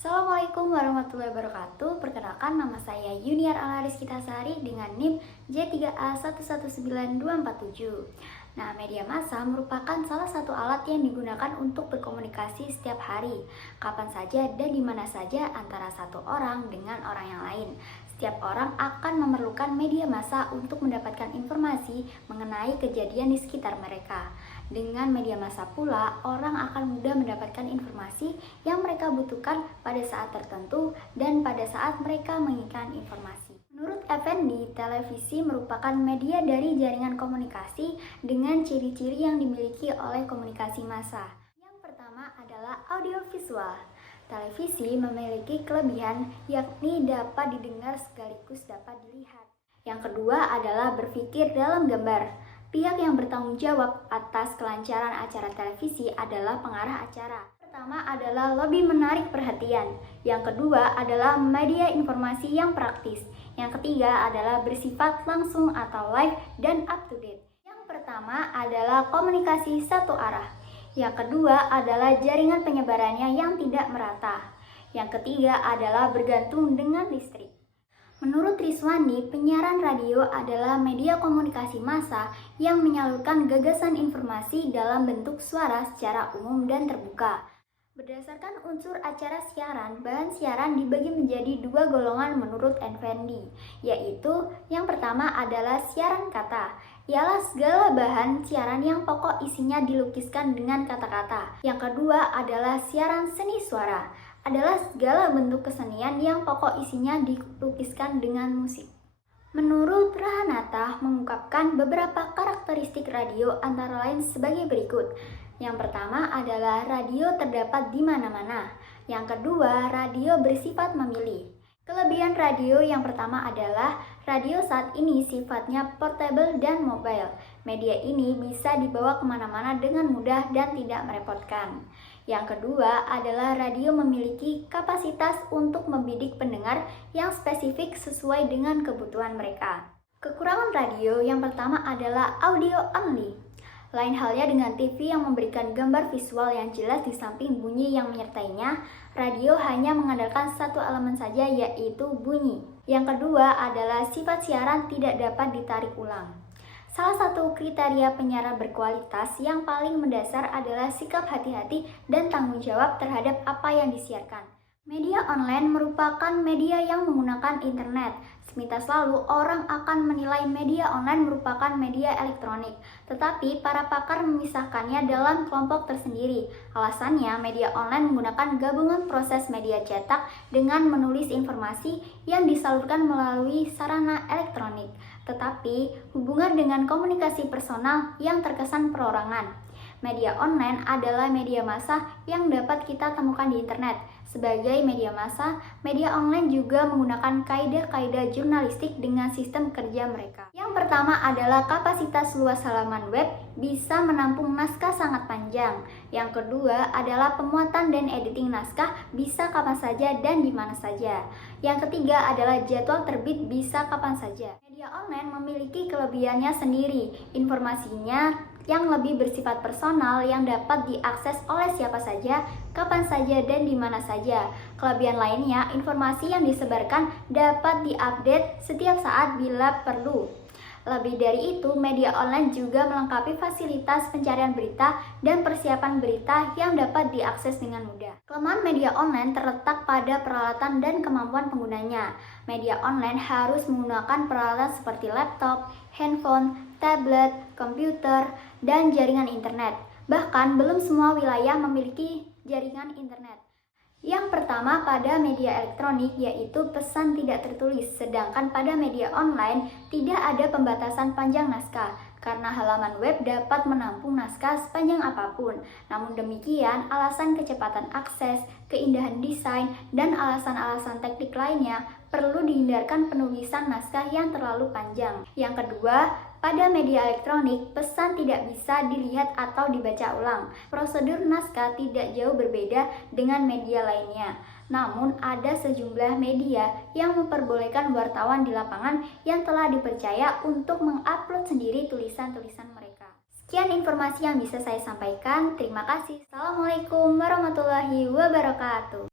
Assalamualaikum warahmatullahi wabarakatuh. Perkenalkan, nama saya Yuniar Alariskitasari dengan NIM J3A119247. Nah, media massa merupakan salah satu alat yang digunakan untuk berkomunikasi setiap hari, kapan saja dan di mana saja antara satu orang dengan orang yang lain. Setiap orang akan memerlukan media massa untuk mendapatkan informasi mengenai kejadian di sekitar mereka. Dengan media massa pula, orang akan mudah mendapatkan informasi yang mereka butuhkan pada saat tertentu dan pada saat mereka menginginkan informasi. Menurut Effendi, televisi merupakan media dari jaringan komunikasi dengan ciri-ciri yang dimiliki oleh komunikasi massa. Yang pertama adalah audiovisual. Televisi memiliki kelebihan yakni dapat didengar sekaligus dapat dilihat. Yang kedua adalah berpikir dalam gambar. Pihak yang bertanggung jawab atas kelancaran acara televisi adalah pengarah acara. Pertama adalah lebih menarik perhatian. Yang kedua adalah media informasi yang praktis. Yang ketiga adalah bersifat langsung atau live dan up to date. Yang pertama adalah komunikasi satu arah. Yang kedua adalah jaringan penyebarannya yang tidak merata. Yang ketiga adalah bergantung dengan listrik. Menurut Rizwandi, penyiaran radio adalah media komunikasi massa yang menyalurkan gagasan informasi dalam bentuk suara secara umum dan terbuka. Berdasarkan unsur acara siaran, bahan siaran dibagi menjadi dua golongan menurut Effendi, yaitu yang pertama adalah siaran kata, ialah segala bahan siaran yang pokok isinya dilukiskan dengan kata-kata. Yang kedua adalah siaran seni suara, adalah segala bentuk kesenian yang pokok isinya dilukiskan dengan musik. Menurut Rahanata mengungkapkan beberapa karakteristik radio antara lain sebagai berikut. Yang pertama adalah radio terdapat di mana-mana. Yang kedua, radio bersifat memilih. Kelebihan radio yang pertama adalah radio saat ini sifatnya portable dan mobile. Media ini bisa dibawa kemana-mana dengan mudah dan tidak merepotkan. Yang kedua adalah radio memiliki kapasitas untuk membidik pendengar yang spesifik sesuai dengan kebutuhan mereka. Kekurangan radio yang pertama adalah audio only. Lain halnya dengan TV yang memberikan gambar visual yang jelas di samping bunyi yang menyertainya, radio hanya mengandalkan satu elemen saja, yaitu bunyi. Yang kedua adalah sifat siaran tidak dapat ditarik ulang. Salah satu kriteria penyiaran berkualitas yang paling mendasar adalah sikap hati-hati dan tanggung jawab terhadap apa yang disiarkan. Media online merupakan media yang menggunakan internet. Semintas lalu, orang akan menilai media online merupakan media elektronik, tetapi para pakar memisahkannya dalam kelompok tersendiri. Alasannya, media online menggunakan gabungan proses media cetak dengan menulis informasi yang disalurkan melalui sarana elektronik, tetapi hubungan dengan komunikasi personal yang terkesan perorangan. Media online adalah media massa yang dapat kita temukan di internet. Sebagai media massa, media online juga menggunakan kaidah-kaidah jurnalistik dengan sistem kerja mereka. Yang pertama adalah kapasitas luas halaman web bisa menampung naskah sangat panjang. Yang kedua adalah pemuatan dan editing naskah bisa kapan saja dan di mana saja. Yang ketiga adalah jadwal terbit bisa kapan saja. Media online memiliki kelebihannya sendiri. Informasinya yang lebih bersifat personal yang dapat diakses oleh siapa saja, kapan saja, dan di mana saja. Kelebihan lainnya, informasi yang disebarkan dapat diupdate setiap saat bila perlu. Lebih dari itu, media online juga melengkapi fasilitas pencarian berita dan persiapan berita yang dapat diakses dengan mudah. Kelemahan media online terletak pada peralatan dan kemampuan penggunanya. Media online harus menggunakan peralatan seperti laptop, handphone, tablet, komputer, dan jaringan internet. Bahkan belum semua wilayah memiliki jaringan internet. Yang pertama pada media elektronik yaitu pesan tidak tertulis, sedangkan pada media online tidak ada pembatasan panjang naskah karena halaman web dapat menampung naskah sepanjang apapun. Namun demikian, alasan kecepatan akses, keindahan desain, dan alasan-alasan teknik lainnya perlu dihindarkan penulisan naskah yang terlalu panjang. Yang kedua, pada media elektronik, pesan tidak bisa dilihat atau dibaca ulang. Prosedur naskah tidak jauh berbeda dengan media lainnya. Namun, ada sejumlah media yang memperbolehkan wartawan di lapangan yang telah dipercaya untuk mengupload sendiri tulisan-tulisan mereka. Sekian informasi yang bisa saya sampaikan. Terima kasih. Assalamualaikum warahmatullahi wabarakatuh.